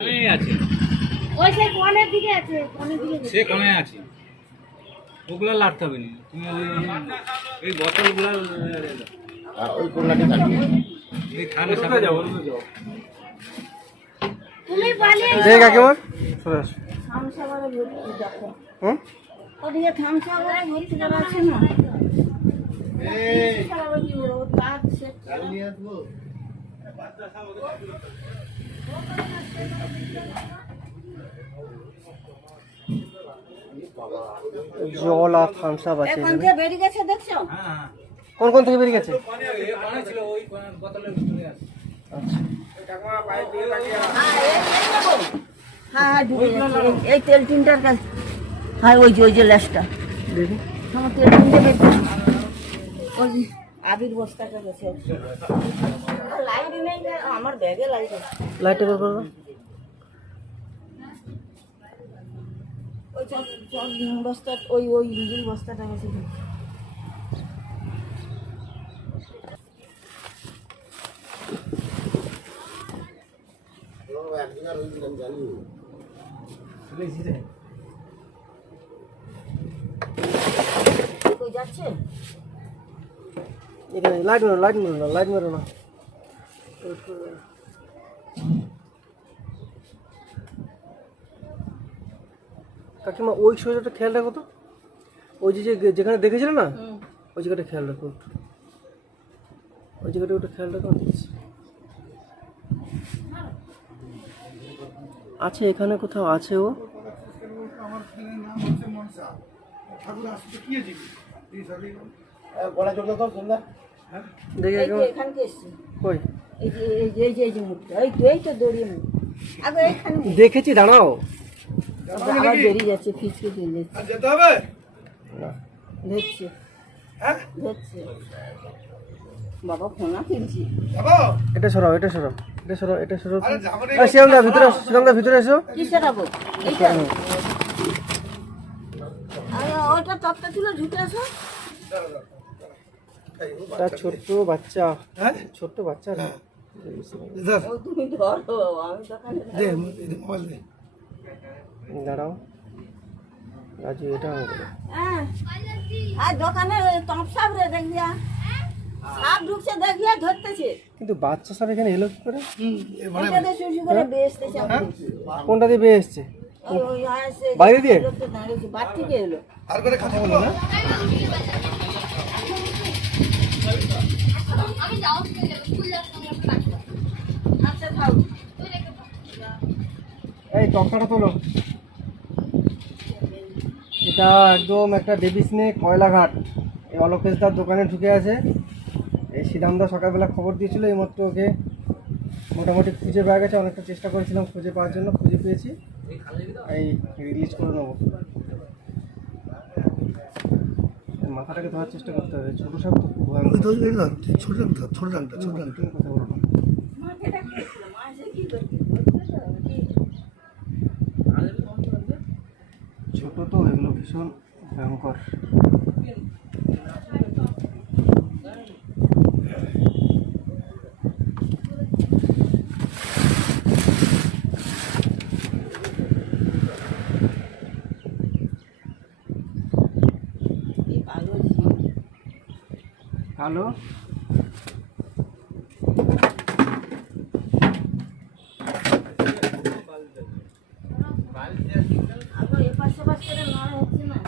আছে ওই সেই কোণের দিকে আছে, কোণের দিকে সে কোণে আছে, ওগুলো লাড়তে হবে না তুমি। এই বোতলগুলো ওই কোলাটি থাকবে। এই থানে সামনে যাও। তুমি পালিয়ে দেখ কাকিমা চলে আসো। থামসাবারে ভর্তি দেখো, হুম ওদিকে থামসাবারে ভর্তি করা আছে না। থামসাবারে কি ও তার সে জল আর থামস আপ আছে এখন এখানে। যে বেরিয়ে গেছে দেখছো? হ্যাঁ কোন কোন থেকে বেরিয়ে গেছে? পানি ছিল ওই বোতলের ভিতরে আছে। আচ্ছা হ্যাঁ হ্যাঁ ঢুকে যাচ্ছে। এই তেল টিনটার কাছে, হ্যাঁ ওই যে ল্যাসটা দেখি আমার তেল টিনটা বের ওই যে আবির বস্তাটা গেছে। লাইট নেই যে, আমার ব্যাগে লাইট আছে। লাইটটা বের করো। ওই বস্তা ওই ইঞ্জিন বস্তাটা গেছে। কই যাচ্ছে? এখানে লাইট মেরো, লাইট মেরো না, লাইট মেরো না। কাকিমা ওই সোজাটা খেয়াল রাখো তো, ওই যেখানে দেখেছিলে না ওই জায়গাটা খেয়াল রাখো একটু। ওই জায়গাটা ওটা খেয়াল রাখো। আছে এখানে কোথাও আছে ও। দেখি এই কাকিমা যে এখানকে এসছে। কই এই যে মুখটা, এই তো দড়িয়ে মুখ আগে এখানে দেখেছি, দাঁড়াও। আবার বেরিয়ে যাচ্ছে, ফিচকে দিয়ে যাচ্ছে। যেতে হবে ধরছে হ্যাঁ ধরছে বাবা ফোনা কিনছি। যাবো এটা সরাও, এটা সরাও, এটা সরাও, এটা সরাও। আরে যাবো রে। শ্রীরামদা ভিতরে আসো, শ্রীরামদা ভিতরে এসো। কি সেটাবো এইটা? আরে ওটা তপটা তুলে ঢুকে আসো। একটা ছোট্ট বাচ্চা, হ্যাঁ ছোট্ট বাচ্চা না। ধর ও তুমি ধরো, আমি দোকানে দে মোবাইল দে। দাঁড়াও রাজু, এটা হবে না। হ্যাঁ আর দোকানে টপ সাপ রে দেখিয়া সাপ ঢুকছে, দেখিয়া ধরতেছে। কিন্তু বাচ্চা সব এখানে এলো কি করে? মানে ওইটা দিয়ে শুশু করে বেচতেছে। কোনটা দিয়ে বেয়ে এসছে? ওই আসে বাইরে দিয়ে? লোকটা দাঁড়িয়েছে, বাদ থেকে এলো। আর করে কথা বলো না। আচ্ছা থাক। এই টপকাটা তোলো। এটা একদম একটা বেবি স্নেক, কয়লাঘাট। এই অলোকেশদার দোকানে ঢুকে আছে। এই শ্রীরামদা সকালবেলা খবর দিয়েছিল, এই মাত্র ওকে মোটামুটি খুঁজে পাওয়া গেছে। অনেকটা চেষ্টা করেছিলাম খুঁজে পাওয়ার জন্য, খুঁজে পেয়েছি। এই রিলিজ করে নেবো। মাথাটাকে ধরার চেষ্টা করতে হবে, ছোটো সাপ তো খুব ভয়ঙ্কর। ছোট ডানটা তুমি কথা বলো না। মাকে ডাকতেছিলাম, আসে কি করতে? ছোট তো এগুলো ভীষণ ভয়ঙ্কর। এই ভালো ছিল। হ্যালো, আবার এপাশ সেপাশ করে নড়া হচ্ছে না।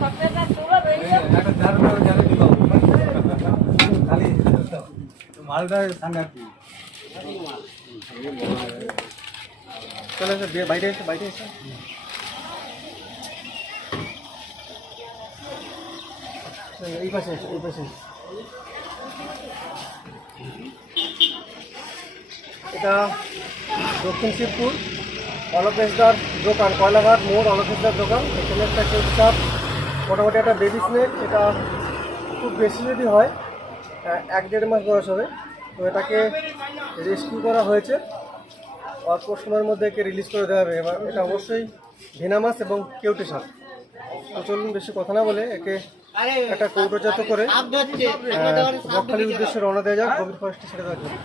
কপটাটা তোলা বেরিয়ে একটা জারে জারে দিবাও খালি মালটা সাংঘাতিক। চলে এসো, বাইরে এসো, বাইরে এসো। এই পাশে এসো, এই পাশে এসো। এটা দক্ষিণ শিবপুর অলোকেশদার দোকান, কয়লাঘাট মোড় অলোকেশদার দোকান। এখানে একটা চুপচাপ মোটামুটি একটা বেবি স্নেক। এটা খুব বেশি যদি হয় 1-1.5 মাস বয়স হবে। তো এটাকে রেস্কিউ করা হয়েছে, অল্প সময়ের মধ্যে একে রিলিজ করে দেওয়া হবে। এবার এটা অবশ্যই ভেনামাস এবং কেউটে সাপ। তো চলুন বেশি কথা না বলে একে একটা কৌটোজাত করে বকখালির উদ্দেশ্যে রওনা দেওয়া যাক গভীর ফরেস্টে ছেড়ে দেওয়ার জন্য।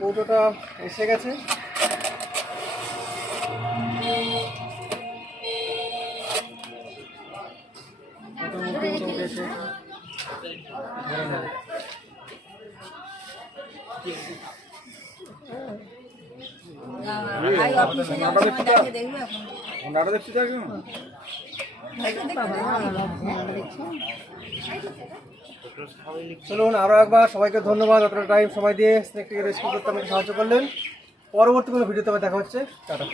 কৌটোটা এসে গেছে। মোটামুটি এসে ভাই অফিসে যাওয়ার সময় দেখে দেখবে চলুন আরও একবার সবাইকে ধন্যবাদ, অতটা টাইম সময় দিয়ে স্নেকটিকে রেস্কিউ করতে আমাকে সাহায্য করলেন। পরবর্তী কোনো ভিডিওতে আবার দেখা হচ্ছে। টাটা।